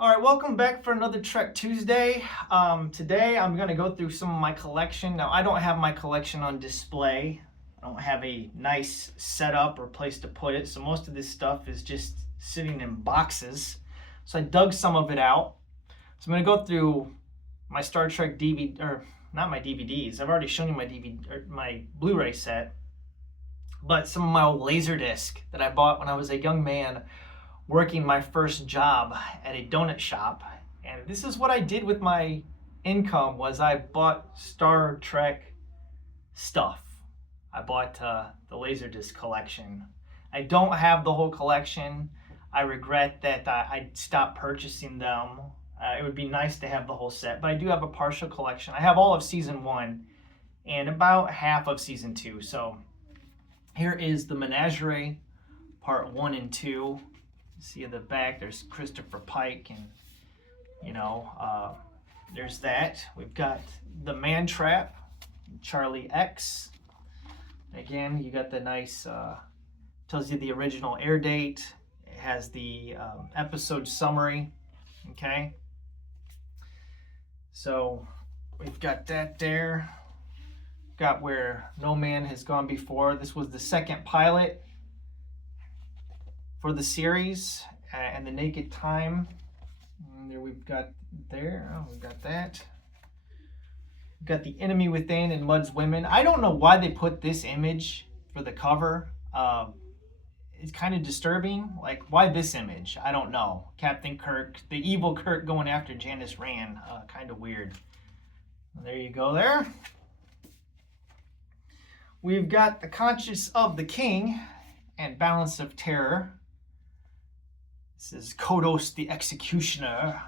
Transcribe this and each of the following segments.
All right, welcome back for another Trek Tuesday. Today I'm going to go through some of my collection. Now, I don't have my collection on display. I don't have a nice setup or place to put it, so most of this stuff is just sitting in boxes. So I dug some of it out. So I'm going to go through my Star Trek DVD, or not my DVDs. I've already shown you my DVD or my Blu-ray set, but some of my old Laserdisc that I bought when I was a young man working my first job at a donut shop. And this is what I did with my income was I bought Star Trek stuff. I bought the Laserdisc collection. I don't have the whole collection. I regret that I stopped purchasing them. It would be nice to have the whole set, but I do have a partial collection. I have all of season 1 and about half of season 2. So here is the Menagerie part 1 and 2. See in the back, there's Christopher Pike, and there's that. We've got the Man Trap, Charlie X. Again, you got the nice, tells you the original air date. It has the episode summary. Okay. So we've got that there. Got Where No Man Has Gone Before. This was the second pilot for the series, and The Naked Time. And there we've got that. We've got The Enemy Within and Mud's Women. I don't know why they put this image for the cover. It's kind of disturbing. Like, why this image? I don't know. Captain Kirk, the evil Kirk going after Janice Rand. Kind of weird. There you go there. We've got The Conscience of the King and Balance of Terror. This is Kodos the Executioner,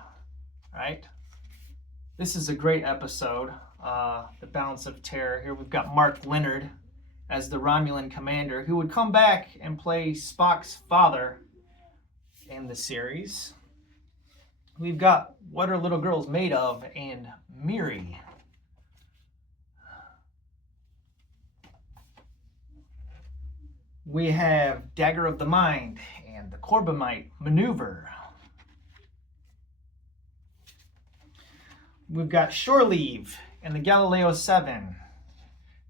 right? This is a great episode, The Balance of Terror. Here we've got Mark Leonard as the Romulan commander who would come back and play Spock's father in the series. We've got What Are Little Girls Made Of and Miri. We have Dagger of the Mind and the Corbomite Maneuver. We've got Shore Leave and the Galileo 7.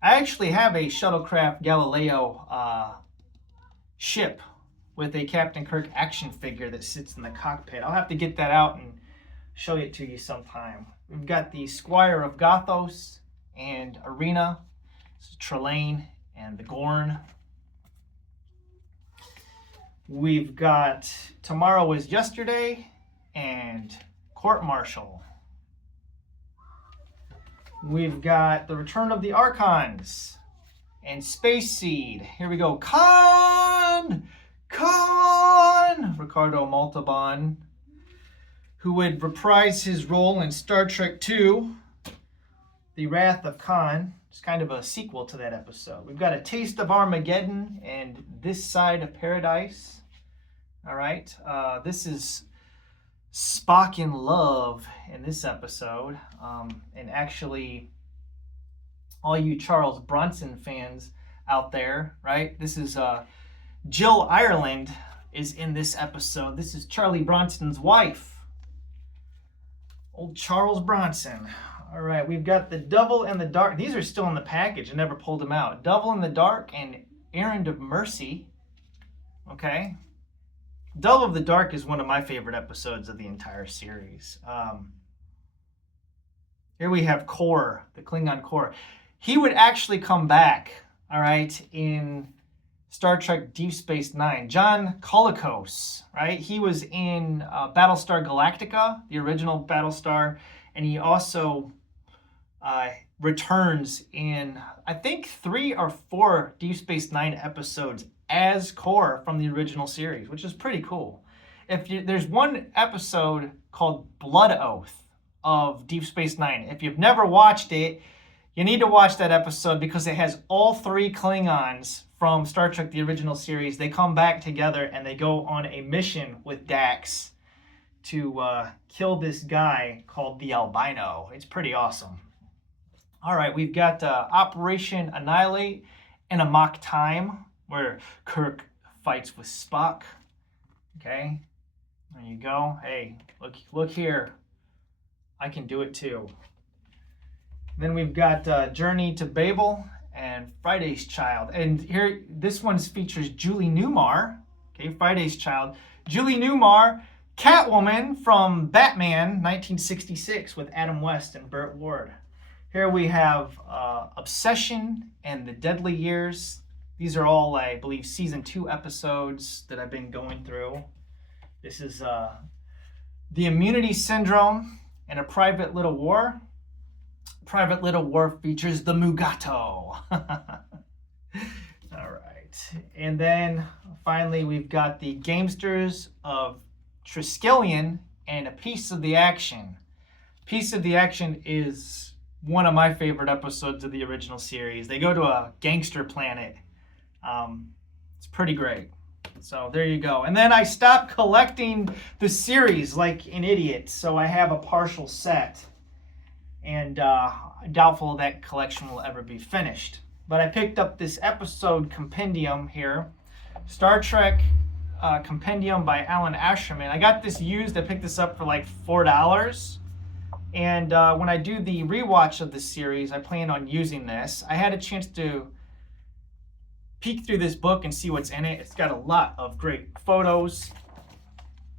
I actually have a shuttlecraft Galileo ship with a Captain Kirk action figure that sits in the cockpit. I'll have to get that out and show it to you sometime. We've got the Squire of Gothos and Arena. This is Trelane and the Gorn. We've got Tomorrow is Yesterday and Court Martial. We've got The Return of the Archons and Space Seed. Here we go. Khan! Ricardo Montalban, who would reprise his role in Star Trek II, The Wrath of Khan. It's kind of a sequel to that episode. We've got A Taste of Armageddon and This Side of Paradise. All right, this is Spock in Love in this episode. And actually, all you Charles Bronson fans out there, right? This is Jill Ireland is in this episode. This is Charlie Bronson's wife. Old Charles Bronson. All right, we've got The Devil in the Dark. These are still in the package. I never pulled them out. Devil in the Dark and Errand of Mercy. Okay. Devil of the Dark is one of my favorite episodes of the entire series. Here we have Kor, the Klingon Kor. He would actually come back, all right, in Star Trek Deep Space Nine. John Colicos, right? He was in Battlestar Galactica, the original Battlestar, and he also returns in, I think, 3 or 4 Deep Space Nine episodes as Kor from the original series, which is pretty cool. There's one episode called Blood Oath of Deep Space Nine. If you've never watched it, you need to watch that episode because it has all 3 Klingons from Star Trek the original series. They come back together and they go on a mission with Dax to kill this guy called the Albino. It's pretty awesome. All right, we've got Operation Annihilate and Amok Time, where Kirk fights with Spock. Okay. There you go. Hey, look here. I can do it too. Then we've got Journey to Babel and Friday's Child. And here, this one features Julie Newmar. Okay, Friday's Child. Julie Newmar, Catwoman from Batman 1966 with Adam West and Burt Ward. Here we have Obsession and the Deadly Years. These are all, I believe, season 2 episodes that I've been going through. This is The Immunity Syndrome and A Private Little War. Private Little War features the Mugato. All right. And then finally, we've got the Gamesters of Triskelion and A Piece of the Action. Piece of the Action is one of my favorite episodes of the original series. They go to a gangster planet. It's pretty great. So there you go. And then I stopped collecting the series like an idiot. So I have a partial set. And doubtful that collection will ever be finished. But I picked up this episode compendium here. Star Trek compendium by Alan Asherman. I got this used. I picked this up for like $4. And when I do the rewatch of the series, I plan on using this. I had a chance to peek through this book and see what's in it. It's got a lot of great photos.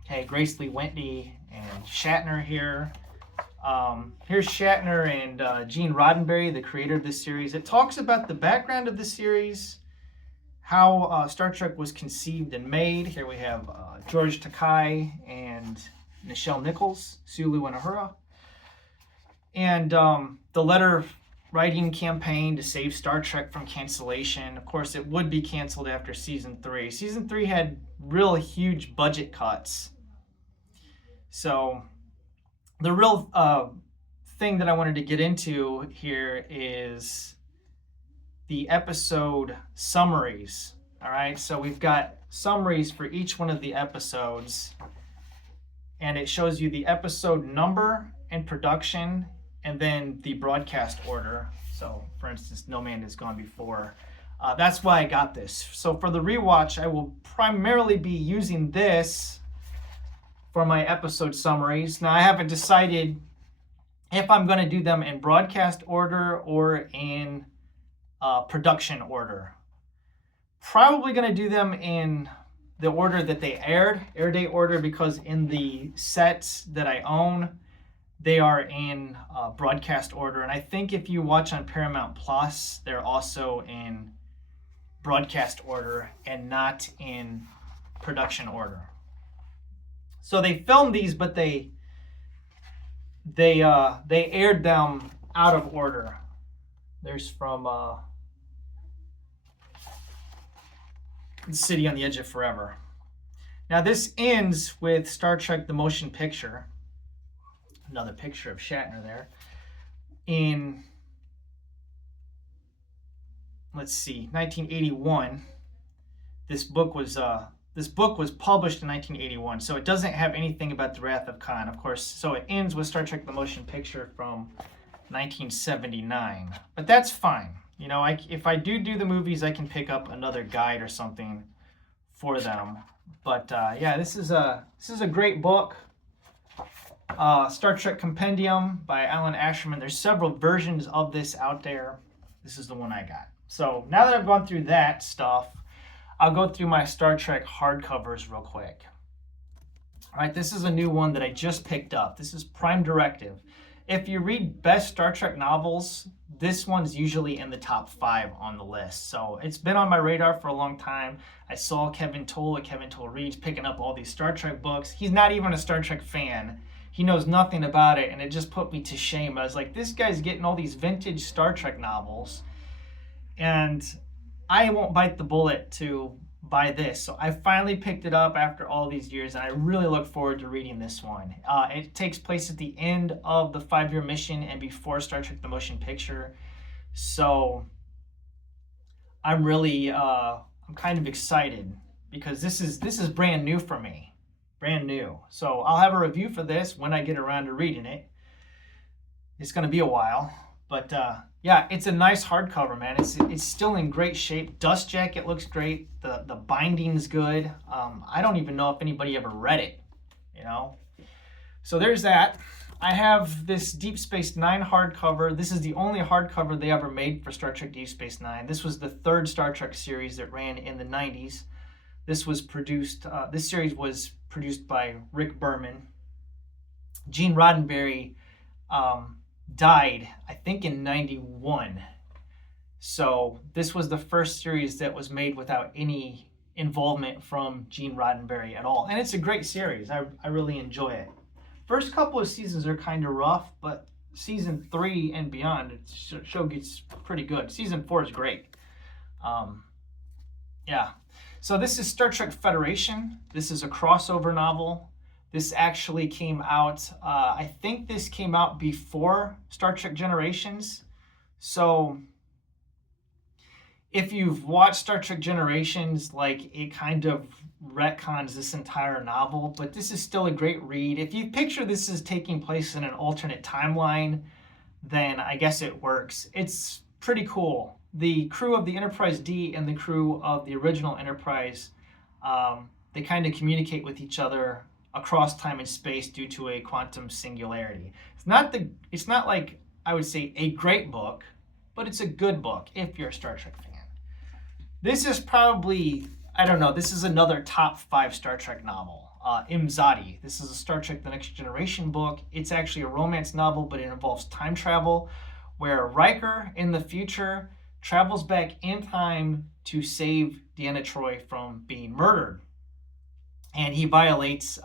Okay, Grace Lee Whitney and Shatner here. Here's Shatner and Gene Roddenberry, the creator of this series. It talks about the background of the series, how Star Trek was conceived and made. Here we have George Takei and Nichelle Nichols, Sulu and Uhura. And the letter writing campaign to save Star Trek from cancellation. Of course, it would be canceled after season 3. Season 3 had real huge budget cuts. So the real thing that I wanted to get into here is the episode summaries. All right, so we've got summaries for each one of the episodes, and it shows you the episode number and production, and then the broadcast order. So, for instance, No Man Has Gone Before. That's why I got this. So for the rewatch, I will primarily be using this for my episode summaries. Now, I haven't decided if I'm going to do them in broadcast order or in production order. Probably going to do them in the order that they aired, air date order, because in the sets that I own, they are in broadcast order. And I think if you watch on Paramount Plus, they're also in broadcast order and not in production order. So they filmed these, but they aired them out of order. There's from The City on the Edge of Forever. Now this ends with Star Trek The Motion Picture. Another picture of Shatner there. In, let's see, 1981. This book was published in 1981, so it doesn't have anything about the Wrath of Khan, of course. So it ends with Star Trek: The Motion Picture from 1979, but that's fine. You know, if I do the movies, I can pick up another guide or something for them. But yeah, this is a great book. Star Trek Compendium by Alan Asherman. There's several versions of this out there. This is the one I got. So now that I've gone through that stuff, I'll go through my Star Trek hardcovers real quick. All right, this is a new one that I just picked up. This is Prime Directive. If you read best Star Trek novels, this one's usually in the top 5 on the list. So it's been on my radar for a long time. I saw Kevin Toll at Kevin Toll Reads picking up all these Star Trek books. He's not even a Star Trek fan. He knows nothing about it, and it just put me to shame. I was like, this guy's getting all these vintage Star Trek novels, and I won't bite the bullet to buy this. So I finally picked it up after all these years, and I really look forward to reading this one. It takes place at the end of the 5-year mission and before Star Trek: The Motion Picture. So I'm really, I'm kind of excited because this is brand new for me. Brand new. So I'll have a review for this when I get around to reading it. It's going to be a while, but yeah, it's a nice hardcover, man. It's still in great shape. Dust jacket looks great. The binding's good. I don't even know if anybody ever read it. you know. So there's that. I have this Deep Space Nine hardcover. This is the only hardcover they ever made for Star Trek Deep Space Nine. This was the third Star Trek series that ran in the 90s. This series was produced by Rick Berman. Gene Roddenberry died, I think, in 91. So this was the first series that was made without any involvement from Gene Roddenberry at all. And it's a great series. I really enjoy it. First couple of seasons are kind of rough, but season 3 and beyond, the show gets pretty good. Season 4 is great. Yeah. So this is Star Trek Federation. This is a crossover novel. This actually came out, I think this came out before Star Trek Generations. So if you've watched Star Trek Generations, like, it kind of retcons this entire novel, but this is still a great read. If you picture this as taking place in an alternate timeline, then I guess it works. It's pretty cool. The crew of the Enterprise D and the crew of the original Enterprise, they kind of communicate with each other across time and space due to a quantum singularity. It's not like, I would say, a great book, but it's a good book if you're a Star Trek fan. This is probably, I don't know, this is another top 5 Star Trek novel. Imzadi. This is a Star Trek The Next Generation book. It's actually a romance novel, but it involves time travel, where Riker in the future travels back in time to save Deanna Troi from being murdered. And he violates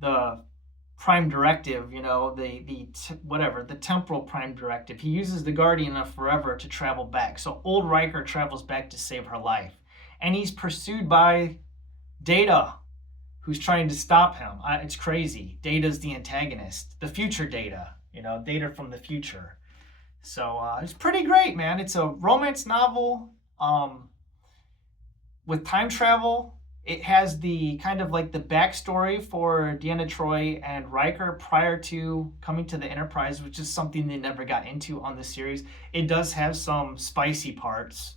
the prime directive, you know, the temporal prime directive. He uses the Guardian of Forever to travel back. So old Riker travels back to save her life. And he's pursued by Data, who's trying to stop him. It's crazy. Data's the antagonist. The future Data, you know, Data from the future. So it's pretty great, man. It's a romance novel with time travel. It has the kind of like the backstory for Deanna Troi and Riker prior to coming to the Enterprise, which is something they never got into on the series. It does have some spicy parts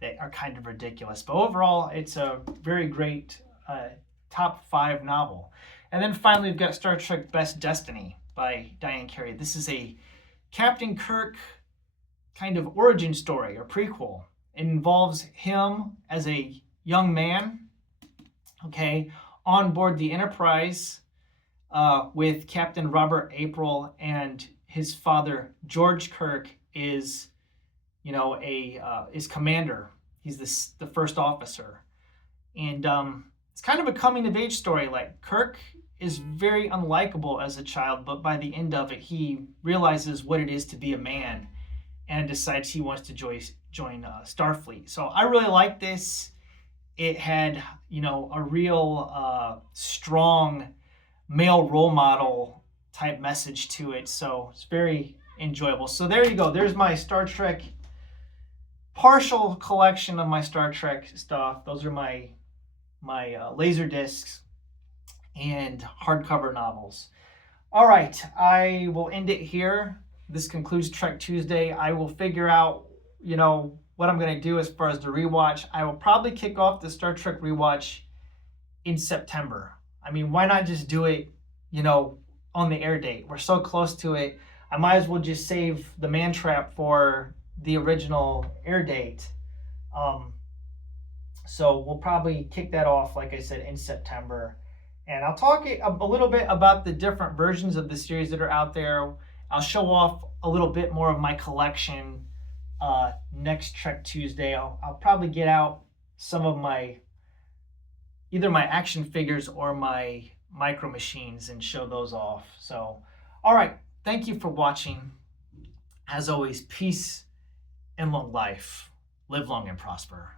that are kind of ridiculous, but overall, it's a very great top 5 novel. And then finally, we've got Star Trek Best Destiny by Diane Carey. This is a Captain Kirk kind of origin story or prequel. It involves him as a young man, okay, on board the Enterprise with Captain Robert April, and his father George Kirk is, you know, is commander. He's the first officer, and it's kind of a coming of age story. Like, Kirk is very unlikable as a child, but by the end of it, he realizes what it is to be a man, and decides he wants to join Starfleet. So I really like this. It had, you know, a real strong male role model type message to it. So it's very enjoyable. So there you go. There's my Star Trek, partial collection of my Star Trek stuff. Those are my Laserdiscs and hardcover novels. All right, I will end it here. This concludes Trek Tuesday. I will figure out, you know, what I'm going to do as far as the rewatch. I will probably kick off the Star Trek rewatch in September. I mean, why not just do it, you know, on the air date? We're so close to it. I might as well just save the Man Trap for the original air date. So we'll probably kick that off, like I said, in September. And I'll talk a little bit about the different versions of the series that are out there. I'll show off a little bit more of my collection next Trek Tuesday. I'll probably get out some of either my action figures or my micro machines and show those off. So, all right. Thank you for watching. As always, peace and long life. Live long and prosper.